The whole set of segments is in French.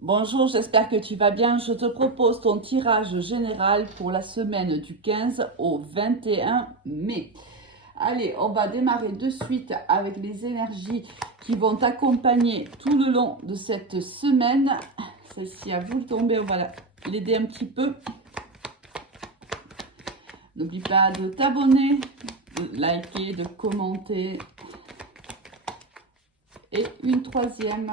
Bonjour, j'espère que tu vas bien. Je te propose ton tirage général pour la semaine du 15 au 21 mai. Allez, on va démarrer de suite avec les énergies qui vont t'accompagner tout le long de cette semaine. Celle-ci à vous de tomber, on va l'aider un petit peu. N'oublie pas de t'abonner, de liker, de commenter. Et une troisième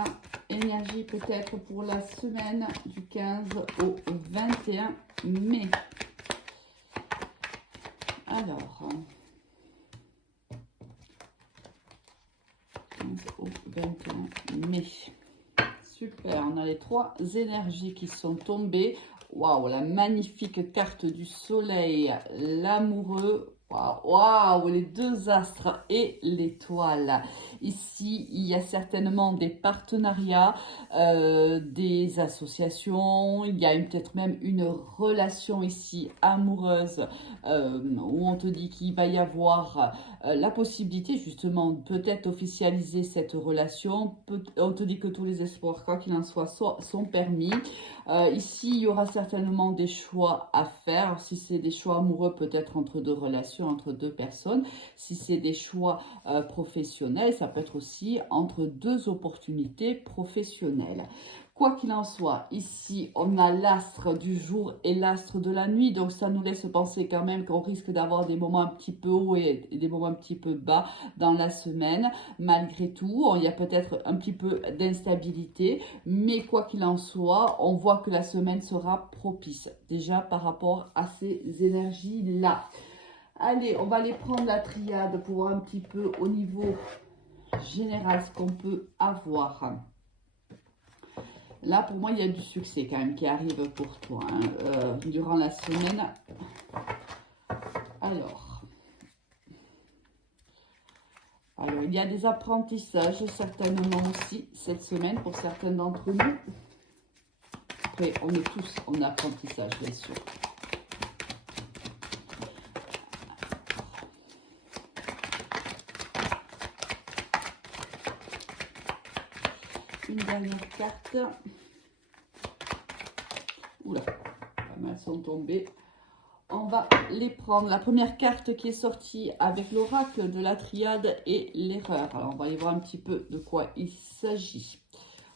énergie peut-être pour la semaine du 15 au 21 mai. Alors, 15 au 21 mai. Super, on a les trois énergies qui sont tombées. Waouh, la magnifique carte du soleil, l'amoureux. Waouh, les deux astres et l'étoile. Ici, il y a certainement des partenariats, des associations. Il y a peut-être même une relation ici amoureuse où on te dit qu'il va y avoir la possibilité justement peut-être officialiser cette relation. On te dit que tous les espoirs, quoi qu'il en soit, sont permis. Ici, il y aura certainement des choix à faire. Si c'est des choix amoureux, peut-être entre deux relations, entre deux personnes. Si c'est des choix professionnels, ça peut être aussi entre deux opportunités professionnelles. Quoi qu'il en soit, ici, on a l'astre du jour et l'astre de la nuit. Donc, ça nous laisse penser quand même qu'on risque d'avoir des moments un petit peu hauts et des moments un petit peu bas dans la semaine. Malgré tout, il y a peut-être un petit peu d'instabilité. Mais quoi qu'il en soit, on voit que la semaine sera propice. Déjà par rapport à ces énergies-là. Allez, on va aller prendre la triade pour voir un petit peu au niveau général ce qu'on peut avoir. Là, pour moi, il y a du succès quand même qui arrive pour toi durant la semaine. Alors, il y a des apprentissages certainement aussi cette semaine pour certains d'entre nous. Après, on est tous en apprentissage, bien sûr. Une dernière carte. Oula, pas mal sont tombés. On va les prendre. La première carte qui est sortie avec l'oracle de la triade et l'erreur. Alors, on va y voir un petit peu de quoi il s'agit.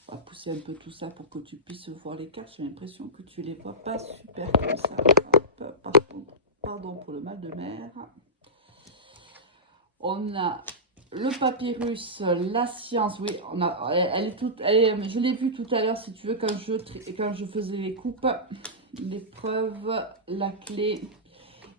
On va pousser un peu tout ça pour que tu puisses voir les cartes. J'ai l'impression que tu les vois pas super comme ça. Hop, par contre, pardon pour le mal de mer. On a le papyrus, la science, oui, on a, elle est toute, je l'ai vu tout à l'heure, si tu veux, quand je faisais les coupes, l'épreuve, la clé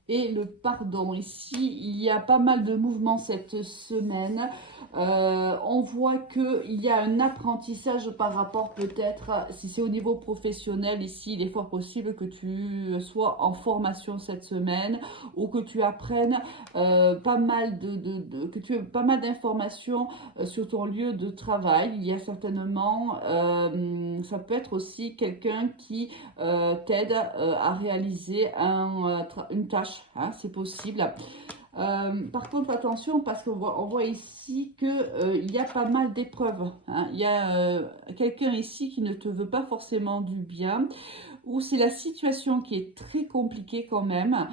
et le pardon. Ici, il y a pas mal de mouvements cette semaine. On voit qu'il y a un apprentissage par rapport peut-être, si c'est au niveau professionnel, ici, il est fort possible que tu sois en formation cette semaine ou que tu apprennes pas mal que tu aies pas mal d'informations sur ton lieu de travail. Il y a certainement, ça peut être aussi quelqu'un qui t'aide à réaliser une tâche, hein, c'est possible. Par contre, attention, parce qu'on voit ici qu'il y a pas mal d'épreuves. Hein. Il y a quelqu'un ici qui ne te veut pas forcément du bien, ou c'est la situation qui est très compliquée quand même.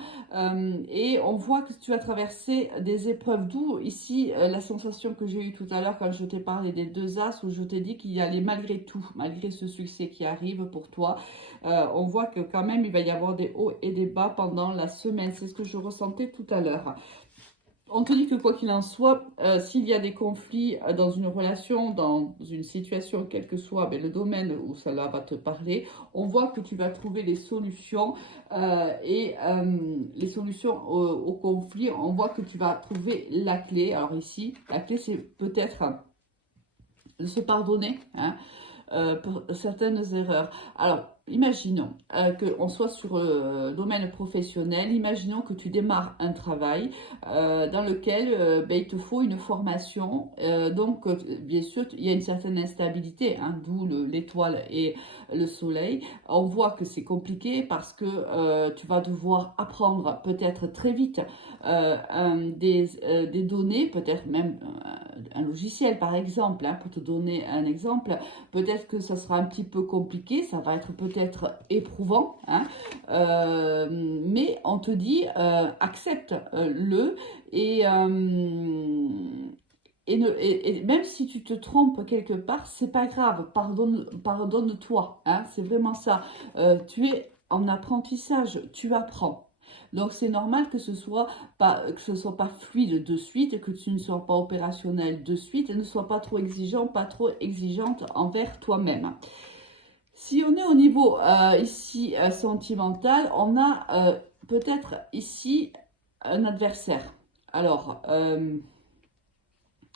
Et on voit que tu as traversé des épreuves. D'où ici la sensation que j'ai eue tout à l'heure quand je t'ai parlé des deux as, où je t'ai dit qu'il y allait malgré tout, malgré ce succès qui arrive pour toi, on voit que quand même il va y avoir des hauts et des bas pendant la semaine. C'est ce que je ressentais tout à l'heure. On te dit que quoi qu'il en soit, s'il y a des conflits dans une relation, dans une situation, quel que soit le domaine où cela va te parler, on voit que tu vas trouver les solutions les solutions au conflit, on voit que tu vas trouver la clé. Alors ici, la clé c'est peut-être de se pardonner, hein, pour certaines erreurs. Alors, imaginons qu'on soit sur le domaine professionnel, imaginons que tu démarres un travail dans lequel ben, il te faut une formation. Donc, bien sûr, il y a une certaine instabilité, hein, d'où l'étoile et le soleil. On voit que c'est compliqué parce que tu vas devoir apprendre peut-être très vite des données, peut-être même un logiciel par exemple, hein, pour te donner un exemple. Peut-être que ça sera un petit peu compliqué, ça va être peut-être éprouvant, hein, mais on te dit accepte-le et, et même si tu te trompes quelque part, c'est pas grave, pardonne-toi, hein, c'est vraiment ça. Tu es en apprentissage, tu apprends. Donc c'est normal que que ce soit pas fluide de suite, que tu ne sois pas opérationnel de suite, et ne sois pas trop exigeant, pas trop exigeante envers toi-même. Si on est au niveau ici sentimental, on a peut-être ici un adversaire. Alors,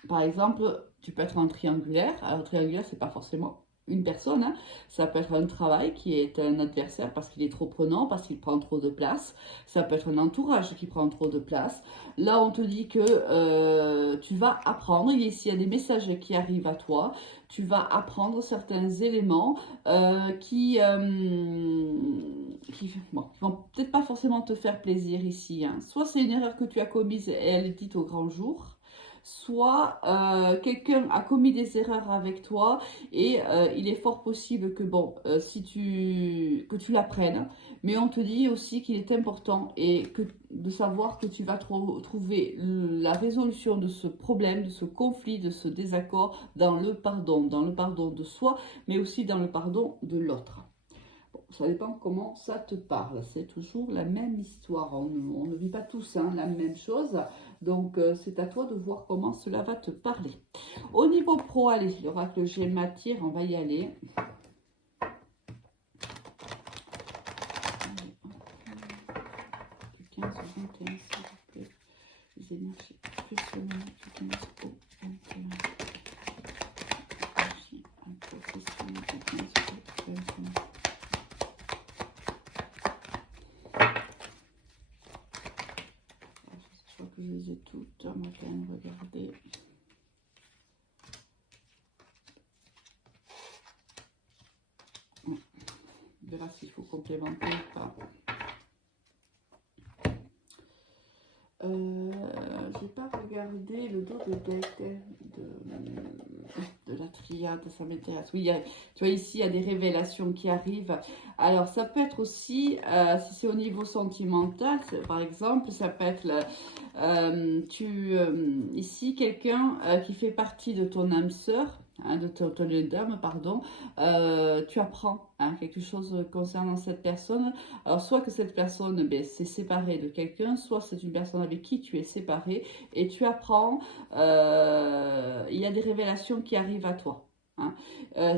par exemple, tu peux être en triangulaire. Alors, triangulaire, c'est pas forcément une personne, hein. Ça peut être un travail qui est un adversaire parce qu'il est trop prenant, parce qu'il prend trop de place. Ça peut être un entourage qui prend trop de place. Là, on te dit que tu vas apprendre. Ici, il y a des messages qui arrivent à toi. Tu vas apprendre certains éléments qui bon, qui vont peut-être pas forcément te faire plaisir ici, hein. Soit c'est une erreur que tu as commise et elle est dite au grand jour, soit quelqu'un a commis des erreurs avec toi et il est fort possible que bon, que tu l'apprennes, mais on te dit aussi qu'il est important et de savoir que tu vas trouver la résolution de ce problème, de ce conflit, de ce désaccord dans le pardon de soi, mais aussi dans le pardon de l'autre. Bon, ça dépend comment ça te parle. C'est toujours la même histoire. On ne vit pas tous, hein, la même chose. Donc, c'est à toi de voir comment cela va te parler. Au niveau pro, allez, l'oracle G m'attire, on va y aller. Du 15 au 21, s'il vous plaît. Les énergies plus seulement du 15 au 21. Énergie professionnelle du 15 au 21. Je crois que je les ai toutes. On va quand même regarder. On verra s'il faut complémenter ou pas. J'ai pas regardé le dos de deck de la triade, ça m'intéresse. Oui, tu vois ici, il y a des révélations qui arrivent. Alors, ça peut être aussi, si c'est au niveau sentimental, par exemple, ça peut être ici quelqu'un qui fait partie de ton âme sœur, hein, de ton lien d'âme, pardon. Tu apprends, hein, quelque chose concernant cette personne. Alors, soit que cette personne s'est séparée de quelqu'un, soit c'est une personne avec qui tu es séparé et tu apprends, il y a des révélations qui arrivent à toi, hein.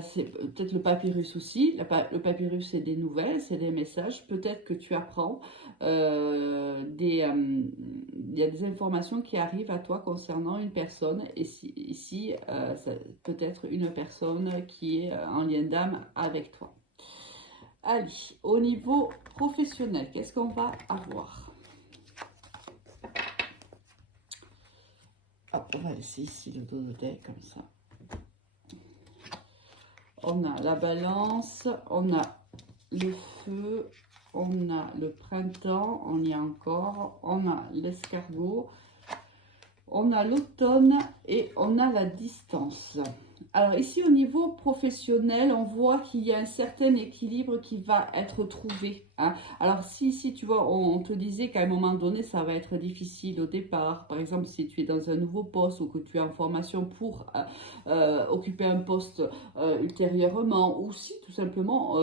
C'est peut-être le papyrus aussi. Le papyrus, c'est des nouvelles, c'est des messages. Peut-être que tu apprends il y a des informations qui arrivent à toi concernant une personne. Et ici, peut-être une personne qui est en lien d'âme avec toi. Allez, au niveau professionnel, qu'est-ce qu'on va avoir? Hop, on va laisser ici le dos de deck comme ça. On a la balance, on a le feu, on a le printemps, on y a encore, on a l'escargot, on a l'automne et on a la distance. Alors ici au niveau professionnel, on voit qu'il y a un certain équilibre qui va être trouvé, hein. Alors si tu vois, on te disait qu'à un moment donné, ça va être difficile au départ. Par exemple, si tu es dans un nouveau poste ou que tu es en formation pour occuper un poste ultérieurement, ou si tout simplement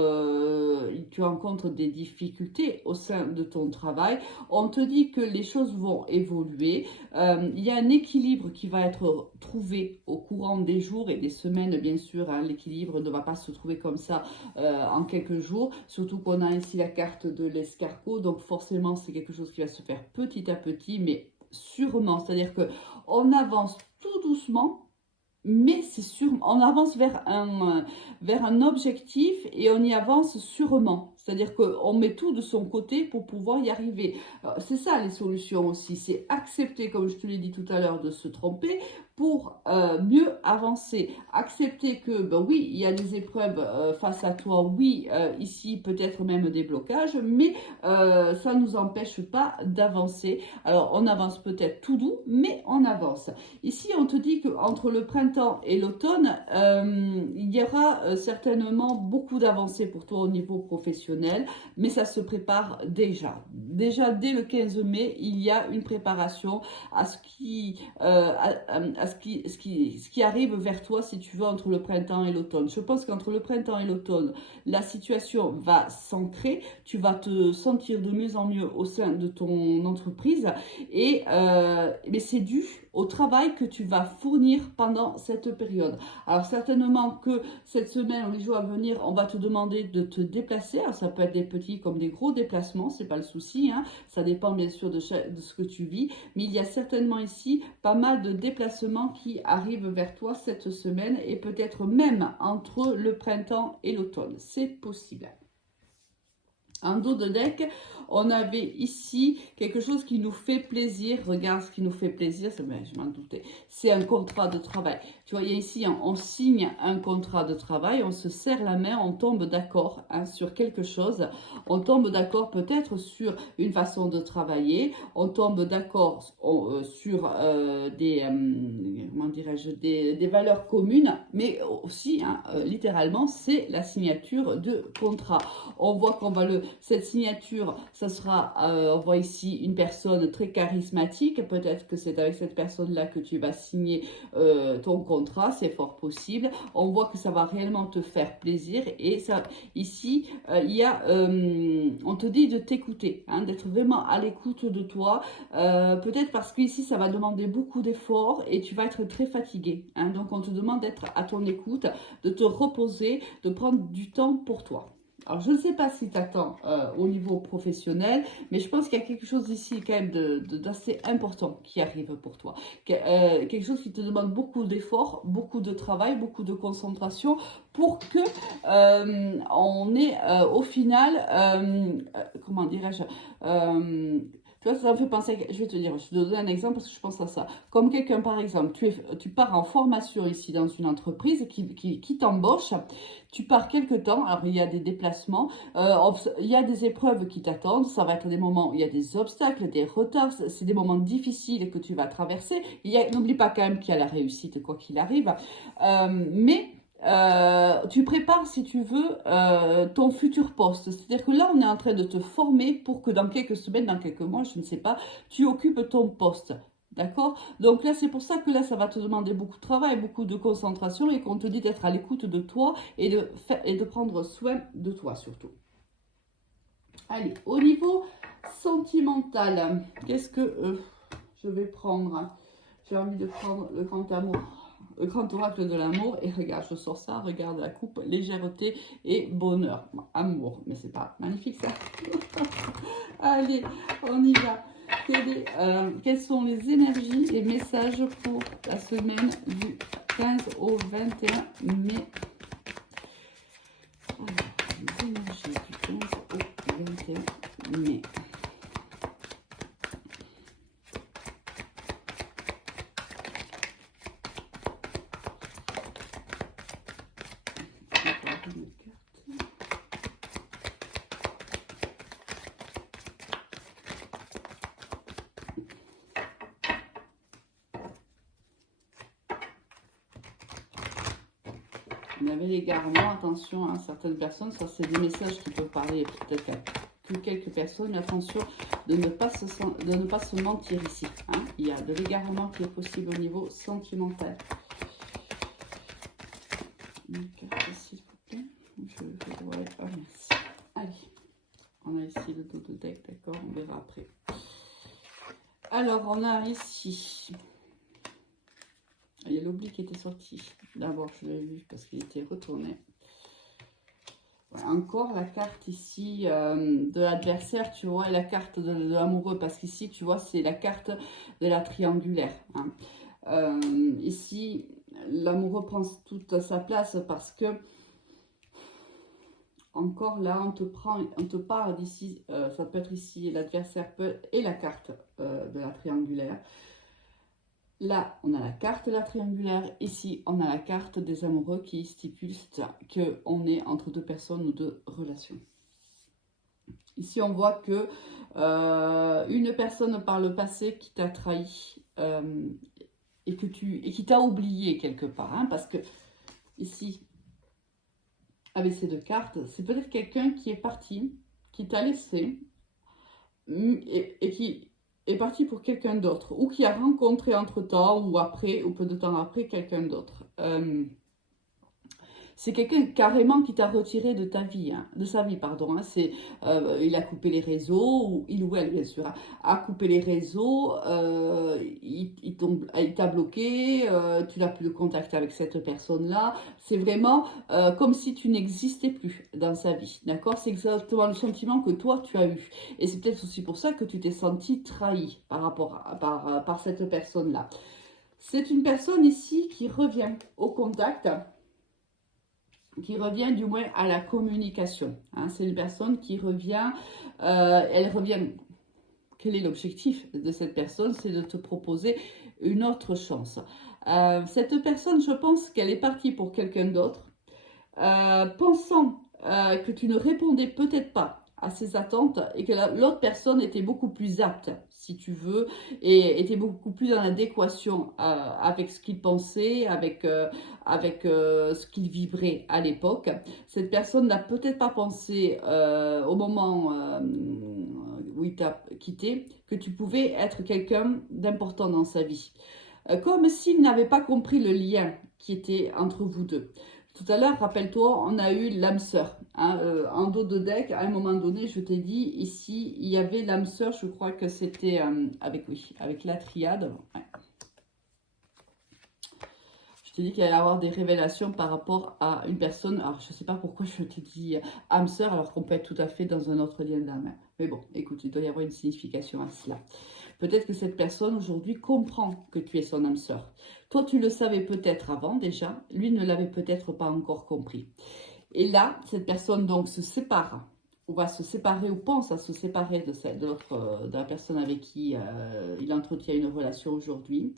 tu rencontres des difficultés au sein de ton travail, on te dit que les choses vont évoluer. Il y a un équilibre qui va être trouvé au courant des jours et des semaines, bien sûr, hein. L'équilibre ne va pas se trouver comme ça en quelques jours, surtout qu'on a ici la carte de l'escargot, donc forcément c'est quelque chose qui va se faire petit à petit, mais sûrement, c'est-à-dire que on avance tout doucement, mais c'est sûr, on avance vers un objectif et on y avance sûrement. C'est-à-dire qu'on met tout de son côté pour pouvoir y arriver. C'est ça les solutions aussi, c'est accepter, comme je te l'ai dit tout à l'heure, de se tromper pour mieux avancer. Accepter que, ben oui, il y a des épreuves face à toi, oui, ici peut-être même des blocages, mais ça ne nous empêche pas d'avancer. Alors on avance peut-être tout doux, mais on avance. Ici, on te dit qu'entre le printemps et l'automne, il y aura certainement beaucoup d'avancées pour toi au niveau professionnel, mais ça se prépare déjà. Déjà, dès le 15 mai, il y a une préparation à ce qui arrive vers toi, si tu veux, entre le printemps et l'automne. Je pense qu'entre le printemps et l'automne, la situation va s'ancrer, tu vas te sentir de mieux en mieux au sein de ton entreprise, mais c'est dû au travail que tu vas fournir pendant cette période. Alors certainement que cette semaine, ou les jours à venir, on va te demander de te déplacer. Alors, ça peut être des petits comme des gros déplacements, c'est pas le souci, hein. Ça dépend bien sûr de ce que tu vis, mais il y a certainement ici pas mal de déplacements qui arrivent vers toi cette semaine et peut-être même entre le printemps et l'automne. C'est possible. En dos de deck, on avait ici quelque chose qui nous fait plaisir. Regarde ce qui nous fait plaisir, je m'en doutais. C'est un contrat de travail. Tu vois, il y a ici, on signe un contrat de travail, on se serre la main, on tombe d'accord sur quelque chose. On tombe d'accord peut-être sur une façon de travailler. On tombe d'accord sur comment dirais-je, des valeurs communes, mais aussi, littéralement, c'est la signature de contrat. On voit qu'on va cette signature, ça sera, on voit ici une personne très charismatique. Peut-être que c'est avec cette personne-là que tu vas signer ton contrat, c'est fort possible. On voit que ça va réellement te faire plaisir. Et ça, ici, il y a, on te dit de t'écouter, d'être vraiment à l'écoute de toi. Peut-être parce qu'ici, ça va demander beaucoup d'efforts et tu vas être très fatigué. Donc, on te demande d'être à ton écoute, de te reposer, de prendre du temps pour toi. Alors, je ne sais pas si tu attends au niveau professionnel, mais je pense qu'il y a quelque chose ici quand même d'assez important qui arrive pour toi. Quelque chose qui te demande beaucoup d'efforts, beaucoup de travail, beaucoup de concentration pour que on ait au final, comment dirais-je, tu vois, ça me fait penser, je vais te dire, je te donne un exemple parce que je pense à ça. Comme quelqu'un, par exemple, tu pars en formation ici dans une entreprise qui t'embauche, tu pars quelque temps, alors il y a des déplacements, il y a des épreuves qui t'attendent, ça va être des moments où il y a des obstacles, des retards, c'est des moments difficiles que tu vas traverser. N'oublie pas quand même qu'il y a la réussite, quoi qu'il arrive, mais tu prépares, si tu veux, ton futur poste. C'est-à-dire que là, on est en train de te former pour que dans quelques semaines, dans quelques mois, je ne sais pas, tu occupes ton poste. D'accord? Donc là, c'est pour ça que là, ça va te demander beaucoup de travail, beaucoup de concentration et qu'on te dit d'être à l'écoute de toi et de prendre soin de toi surtout. Allez, au niveau sentimental, qu'est-ce que je vais prendre? J'ai envie de prendre le grand amour. Le grand oracle de l'amour, et regarde, je sors ça, regarde la coupe, légèreté et bonheur, amour, mais c'est pas magnifique ça. Allez, on y va. Quelles sont les énergies et messages pour la semaine du 15 au 21 mai? Les énergies du 15 au 21 mai. On avait l'égarement, attention, certaines personnes, ça c'est des messages qui peuvent parler peut-être à que quelques personnes, mais attention de ne pas se mentir ici. Il y a de l'égarement qui est possible au niveau sentimental. Une carte s'il vous plaît. Merci. Allez, on a ici le dos de deck, d'accord, on verra après. Alors, on a ici... Il y a l'oubli qui était sorti. D'abord, je l'ai vu parce qu'il était retourné. Ouais, encore la carte ici de l'adversaire, tu vois, la carte de l'amoureux. Parce qu'ici, tu vois, c'est la carte de la triangulaire. Ici, l'amoureux prend toute sa place parce que, encore là, on te parle d'ici, ça peut être ici l'adversaire et la carte de la triangulaire. Là, on a la carte de la triangulaire. Ici, on a la carte des amoureux qui stipule qu'on est entre deux personnes ou deux relations. Ici, on voit que une personne par le passé qui t'a trahi et qui t'a oublié quelque part. Hein, parce que ici, avec ces deux cartes, c'est peut-être quelqu'un qui est parti, qui t'a laissé et qui est parti pour quelqu'un d'autre, ou qui a rencontré entre-temps, ou après, ou peu de temps après, quelqu'un d'autre. C'est quelqu'un carrément qui t'a retiré de ta vie, hein, de sa vie, pardon. Hein, il a coupé les réseaux, ou il ou elle, bien sûr, hein, a coupé les réseaux, il t'a bloqué, tu n'as plus de contact avec cette personne-là. C'est vraiment comme si tu n'existais plus dans sa vie, d'accord? C'est exactement le sentiment que toi, tu as eu. Et c'est peut-être aussi pour ça que tu t'es senti trahi par cette personne-là. C'est une personne ici qui revient au contact, qui revient du moins à la communication. Hein. C'est une personne qui revient, elle revient, quel est l'objectif de cette personne? C'est de te proposer une autre chance. Cette personne, je pense qu'elle est partie pour quelqu'un d'autre, pensant que tu ne répondais peut-être pas à ses attentes et que l'autre personne était beaucoup plus apte, si tu veux, et était beaucoup plus en adéquation avec ce qu'il pensait, avec ce qu'il vibrait à l'époque. Cette personne n'a peut-être pas pensé au moment où il t'a quitté que tu pouvais être quelqu'un d'important dans sa vie. Comme s'il n'avait pas compris le lien qui était entre vous deux. Tout à l'heure, rappelle-toi, on a eu l'âme sœur. Hein, en dos de deck, à un moment donné, je t'ai dit, ici, il y avait l'âme sœur, je crois que c'était avec la triade. Ouais. Je t'ai dit qu'il allait y avoir des révélations par rapport à une personne. Alors, je ne sais pas pourquoi je te dis âme sœur, alors qu'on peut être tout à fait dans un autre lien d'âme. Mais bon, écoute, il doit y avoir une signification à cela. Peut-être que cette personne, aujourd'hui, comprend que tu es son âme sœur. Toi, tu le savais peut-être avant déjà. Lui ne l'avait peut-être pas encore compris. Et là, cette personne, donc, se sépare. Ou va se séparer, ou pense à se séparer de la personne avec qui il entretient une relation aujourd'hui.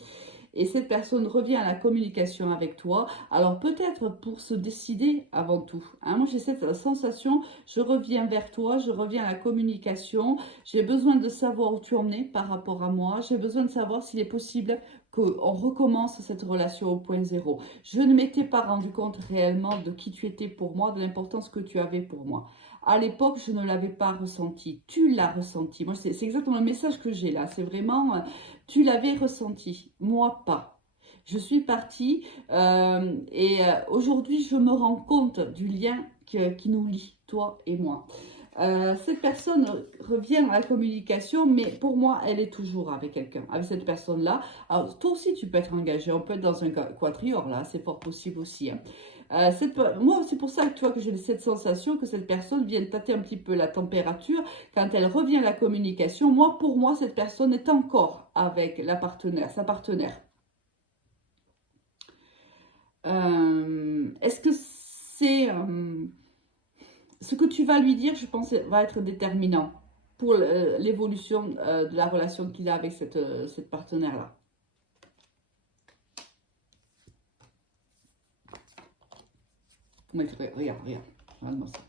Et cette personne revient à la communication avec toi. Alors peut-être pour se décider avant tout. Hein, moi j'ai cette sensation, je reviens vers toi, je reviens à la communication. J'ai besoin de savoir où tu en es par rapport à moi. J'ai besoin de savoir s'il est possible qu'on recommence cette relation au point zéro. Je ne m'étais pas rendu compte réellement de qui tu étais pour moi, de l'importance que tu avais pour moi. À l'époque, je ne l'avais pas ressenti. Tu l'as ressenti. Moi, c'est exactement le message que j'ai là. C'est vraiment, tu l'avais ressenti. Moi, pas. Je suis partie et aujourd'hui, je me rends compte du lien qui nous lie, toi et moi. Cette personne revient à la communication, mais pour moi, elle est toujours avec quelqu'un, avec cette personne-là. Alors, toi aussi, tu peux être engagé. On peut être dans un quatuor, là. C'est fort possible aussi. Hein. Moi, c'est pour ça que tu vois que j'ai cette sensation que cette personne vient tâter un petit peu la température. Quand elle revient à la communication, moi, pour moi, cette personne est encore avec sa partenaire. Est-ce que c'est... ce que tu vas lui dire, je pense, va être déterminant pour l'évolution de la relation qu'il a avec cette partenaire-là. Regarde, regarde-moi ça.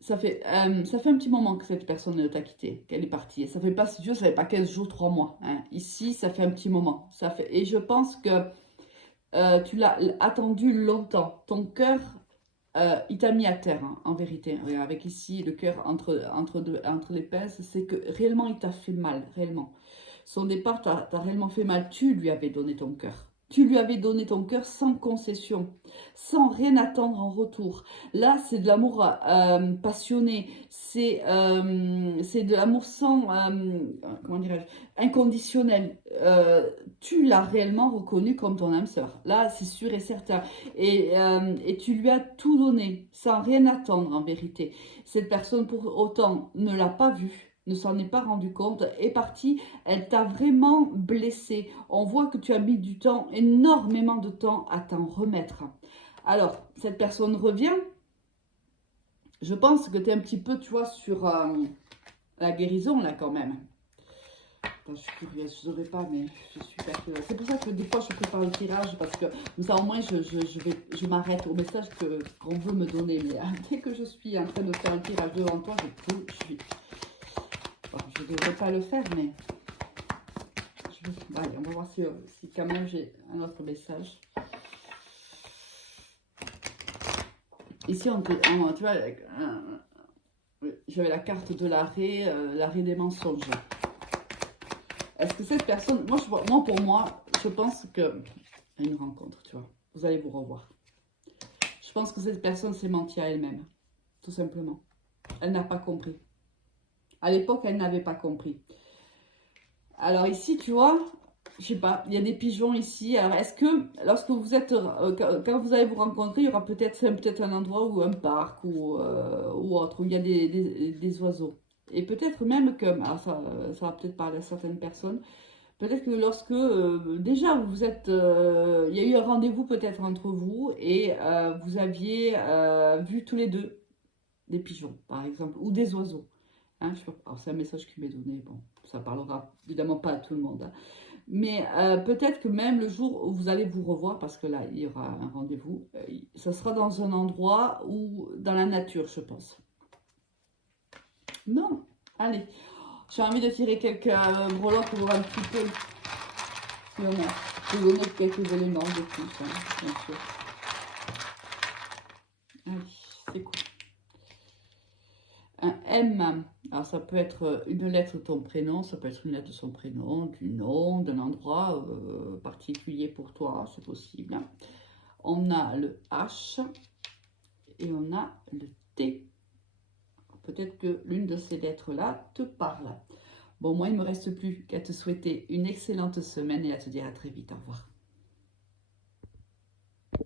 Ça fait un petit moment que cette personne t'a quitté, qu'elle est partie. Ça fait pas, si Dieu, ça fait pas 15 jours, 3 mois. Hein. Ici, ça fait un petit moment. Et je pense que tu l'as attendu longtemps. Ton cœur, il t'a mis à terre, hein, en vérité. Regarde, avec ici, le cœur entre les pinces, c'est que réellement, il t'a fait mal, réellement. Son départ t'a réellement fait mal. Tu lui avais donné ton cœur. Tu lui avais donné ton cœur sans concession, sans rien attendre en retour. Là, c'est de l'amour passionné, c'est de l'amour sans, comment dirais-je, inconditionnel. Tu l'as réellement reconnu comme ton âme sœur. Là, c'est sûr et certain. Et tu lui as tout donné, sans rien attendre en vérité. Cette personne, pour autant, ne l'a pas vu. ne s'en est pas rendu compte, est partie, elle t'a vraiment blessé. On voit que tu as mis du temps, énormément de temps à t'en remettre. Alors, cette personne revient. Je pense que tu es un petit peu, tu vois, sur la guérison, là, quand même. Attends, je suis curieuse, je ne saurais pas, mais je suis super curieuse. C'est pour ça que des fois, je prépare le tirage, parce que comme ça, au moins, je m'arrête au message qu'on veut me donner. Mais dès que je suis en train de faire le tirage devant toi, je tout suis. Bon, je ne devrais pas le faire, mais... Allez, on va voir si quand même j'ai un autre message. Ici, tu vois, j'avais la carte de l'arrêt des mensonges. Est-ce que cette personne, pour moi, je pense que y a une rencontre, tu vois, vous allez vous revoir. Je pense que cette personne s'est mentie à elle-même, tout simplement. Elle n'a pas compris. À l'époque, elle n'avait pas compris. Alors ici, tu vois, je sais pas, il y a des pigeons ici. Alors est-ce que lorsque vous êtes, quand vous allez vous rencontrer, il y aura peut-être un endroit ou un parc ou autre où il y a des oiseaux. Et peut-être même que, alors ça va peut-être parler à certaines personnes, peut-être que lorsque déjà vous êtes, il y a eu un rendez-vous peut-être entre vous et vous aviez vu tous les deux des pigeons par exemple ou des oiseaux. Hein, alors c'est un message qui m'est donné, bon, ça parlera évidemment pas à tout le monde. Hein. Mais peut-être que même le jour où vous allez vous revoir, parce que là, il y aura un rendez-vous, ça sera dans un endroit ou dans la nature, je pense. Non, allez. J'ai envie de tirer quelques breloques pour voir un petit peu si on a. Je vais donner quelques éléments de plus, hein, bien sûr. Allez, c'est cool. Un M, alors ça peut être une lettre de ton prénom, ça peut être une lettre de son prénom, du nom, d'un endroit particulier pour toi, c'est possible. On a le H et on a le T. Peut-être que l'une de ces lettres-là te parle. Bon, moi, il ne me reste plus qu'à te souhaiter une excellente semaine et à te dire à très vite. Au revoir.